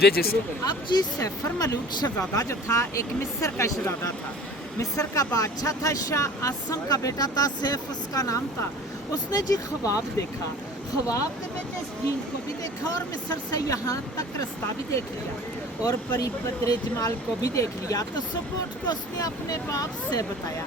جی جی اب جی سیفر ملوک شہزادہ جو تھا ایک مصر کا شہزادہ تھا، مصر کا بادشاہ تھا، شاہ آسم کا بیٹا تھا، سیف اس کا نام تھا۔ اس نے جی خواب دیکھا، خواب میں اس جھیل کو بھی دیکھا اور مصر سے یہاں تک رستہ بھی دیکھ لیا اور پری بدر جمال کو بھی دیکھ لیا۔ تو صبح اٹھ کے اس نے اپنے باپ سے بتایا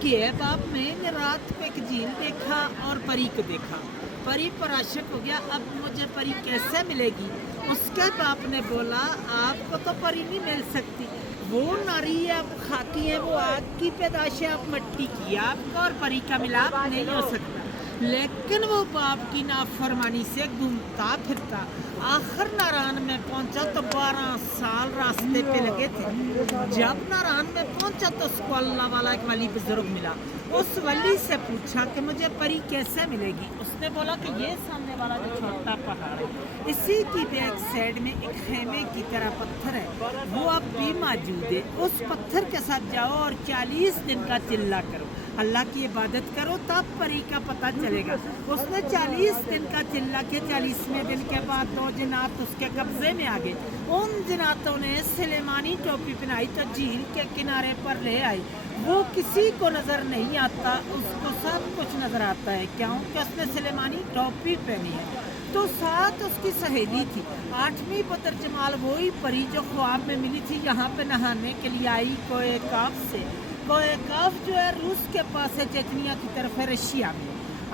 کہ اے باپ، میں نے رات کو ایک جھیل دیکھا اور پری کو دیکھا، پری پر عاشق ہو گیا، اب مجھے پری کیسے ملے گی؟ اس کے باپ نے بولا آپ کو تو پری نہیں مل سکتی، وہ ناری ہے، اب خاکی ہے، وہ آگ کی پیدائش ہے، اب مٹی کی، آپ کو اور پری کا ملاپ نہیں ہو سکتا۔ لیکن وہ باپ کی نافرمانی سے گھومتا پھرتا آخر ناران میں پہنچا تو 12 سال راستے پہ لگے تھے۔ جب ناران میں پہنچا تو اس کو اللہ والا ایک ولی بزرگ ملا۔ اس ولی سے پوچھا کہ مجھے پری کیسے ملے گی؟ اس نے بولا کہ یہ سامنے والا جو چھوٹا پہاڑ ہے، اسی کی بیک سائڈ میں ایک خیمے کی طرح پتھر ہے، وہ اب بھی موجود ہے، اس پتھر کے ساتھ جاؤ اور 40 دن کا چلہ کرو، اللہ کی عبادت کرو، تب پری کا پتہ چلے گا۔ اس نے 40 دن کا چلہ کیا، 40ویں دن کے بعد 2 جنات اس کے قبضے میں آ گئے۔ ان جناتوں نے سلیمانی ٹوپی پہنائی تو جھیل کے کنارے پر لے آئی۔ وہ کسی کو نظر نہیں آتا، اس کو سب کچھ نظر آتا ہے، کیونکہ اس نے سلیمانی ٹوپی پہنی ہے۔ تو ساتھ اس کی سہیلی تھی 8ویں بدر جمال، وہی پری جو خواب میں ملی تھی، یہاں پہ نہانے کے لیے آئی کوہ کاف سے۔ کوہ کاف جو ہے روس کے پاس ہے، چیچنیا کی طرف ہے، رشیا میں۔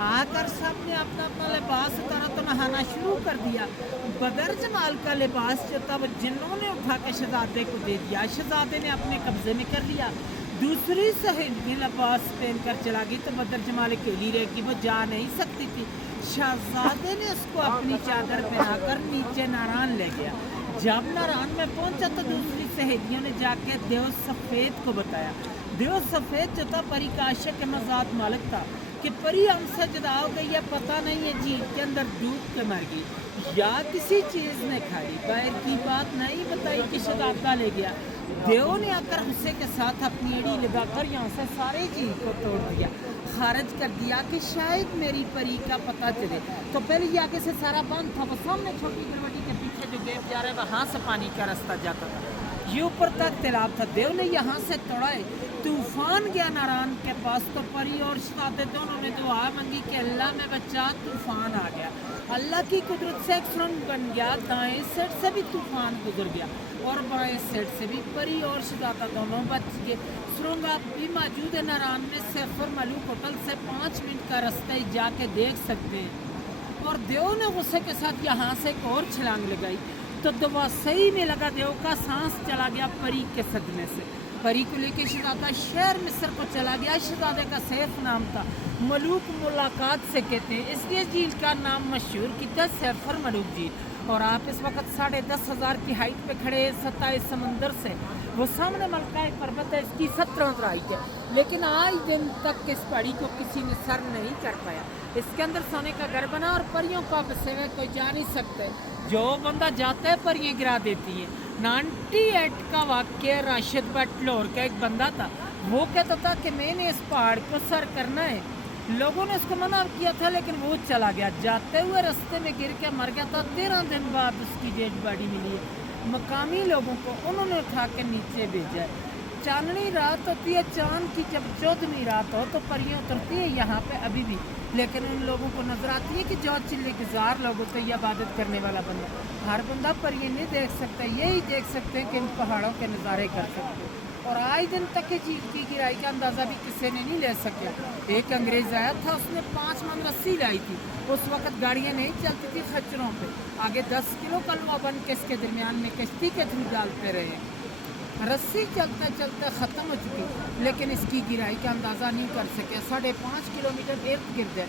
آ کر سب نے اپنا اپنا لباس اتارا تو نہانا شروع کر دیا۔ بدر جمال کا لباس جو تھا وہ جنوں نے اٹھا کے شہزادے کو دے دیا، شہزادے نے اپنے قبضے میں کر لیا۔ دوسری سہیلی نے لباس پہن کر چلا گئی تو بدر جمال اکیلی رہ گئی، وہ جا نہیں سکتی تھی۔ شہزادے نے اس کو اپنی چادر پہنا کر نیچے ناران لے گیا۔ جب ناران میں پہنچا تو دوسری سہیلیوں نے جا کے دیو سفید کو بتایا۔ دیو سفید جو تھا پری کا عاشق مزاد مالک تھا کہ پری ہم سے جدا ہو گئی ہے، پتہ نہیں ہے جھیل کے اندر ڈوب کے مر گئی یا کسی چیز نے کھائی، باہر کی بات نہیں بتائی کہ شہزادہ لے گیا۔ دیو نے آ کر غصے کے ساتھ اپنی ایڑی لگا کر یہاں سے سارے جھیل کو توڑ دیا، خارج کر دیا کہ شاید میری پری کا پتہ چلے۔ تو پہلے یہ آگے سے سارا بند تھا، وہ سامنے چھوٹی گروٹی کے پیچھے جو گیپ جا رہا ہے وہاں سے پانی کا رستہ جاتا تھا، یہ اوپر تک تیلاب تھا۔ دیو نے یہاں سے توڑائے، طوفان گیا ناران کے پاس تو پری اور شہزادے دونوں نے دعا مانگی کہ اللہ میں بچا، طوفان آ گیا۔ اللہ کی قدرت سے ایک سرنگ بن گیا، دائیں سائڈ سے بھی طوفان گزر گیا اور بائیں سائڈ سے بھی، پری اور شہزادہ دونوں بچ گئے۔ سرنگ اب بھی موجود ہے ناران میں، سیفر ملوک ہوٹل سے 5 منٹ کا رستہ ہی جا کے دیکھ سکتے ہیں۔ اور دیو نے غصے کے ساتھ یہاں سے ایک اور چھلانگ لگائی تو دوا صحیح میں لگا، دیو کا سانس چلا گیا پری کے صدمے سے۔ پری کو لے کے شہزادہ شہر مصر کو چلا گیا، شہزادے کا سیف نام تھا، ملوک ملاقات سے کہتے ہیں، اس لیے جھیل کا نام مشہور کیا سیفر ملوک جھیل۔ اور آپ اس وقت 10,500 کی ہائٹ پہ کھڑے ہیں 27 سمندر سے، وہ سامنے ملکہ پربت ہے، اس کی 17 اونچائی ہے، لیکن آج دن تک اس پہاڑی کو کسی نے سر نہیں کر پایا۔ اس کے اندر سونے کا گھر بنا اور پریوں کا بسے ہوئے کوئی جا نہیں سکتے، جو بندہ جاتا ہے پریاں گرا دیتی ہیں۔ 98 کا واقعہ راشد بٹ لاہور کا ایک بندہ تھا، وہ کہتا تھا کہ میں نے اس پہاڑ کو سر کرنا ہے، لوگوں نے اس کو منع کیا تھا لیکن وہ چلا گیا، جاتے ہوئے رستے میں گر کے مر گیا تھا۔ 13 دن بعد اس کی ڈیڈ باڈی ملی ہے، مقامی لوگوں کو انہوں نے اٹھا کے نیچے بھیجا ہے۔ چاندنی رات ہوتی ہے، چاند کی جب 14ویں رات ہو تو پریاں اترتی ہیں یہاں پہ ابھی بھی، لیکن ان لوگوں کو نظر آتی ہے کہ جو چلے گزار لوگ ہوتے ہیں، عبادت کرنے والا بندہ، ہر بندہ پریاں نہیں دیکھ سکتا، یہی دیکھ سکتے ہیں کہ ان پہاڑوں کے نظارے کر سکتے ہیں۔ اور آج دن تک جھیل کی گہرائی کا اندازہ بھی کسی نے نہیں لے سکیا۔ ایک انگریز آیا تھا، اس نے 5 من رسی لائی تھی، اس وقت گاڑیاں نہیں چلتی تھی خچروں پہ، آگے 10 کلو کا لوا بن کے اس کے درمیان میں کشتی کے تھرو ڈالتے رہے، رسی چلتے چلتے ختم ہو چکی، لیکن اس کی گہرائی کا اندازہ نہیں کر سکے۔ 5.5 کلومیٹر ارد گرد ہے،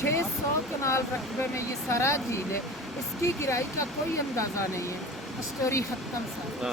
600 کنال رقبے میں یہ سارا جھیل ہے، اس کی گہرائی کا کوئی اندازہ نہیں ہے۔ اسٹوری ختم سا۔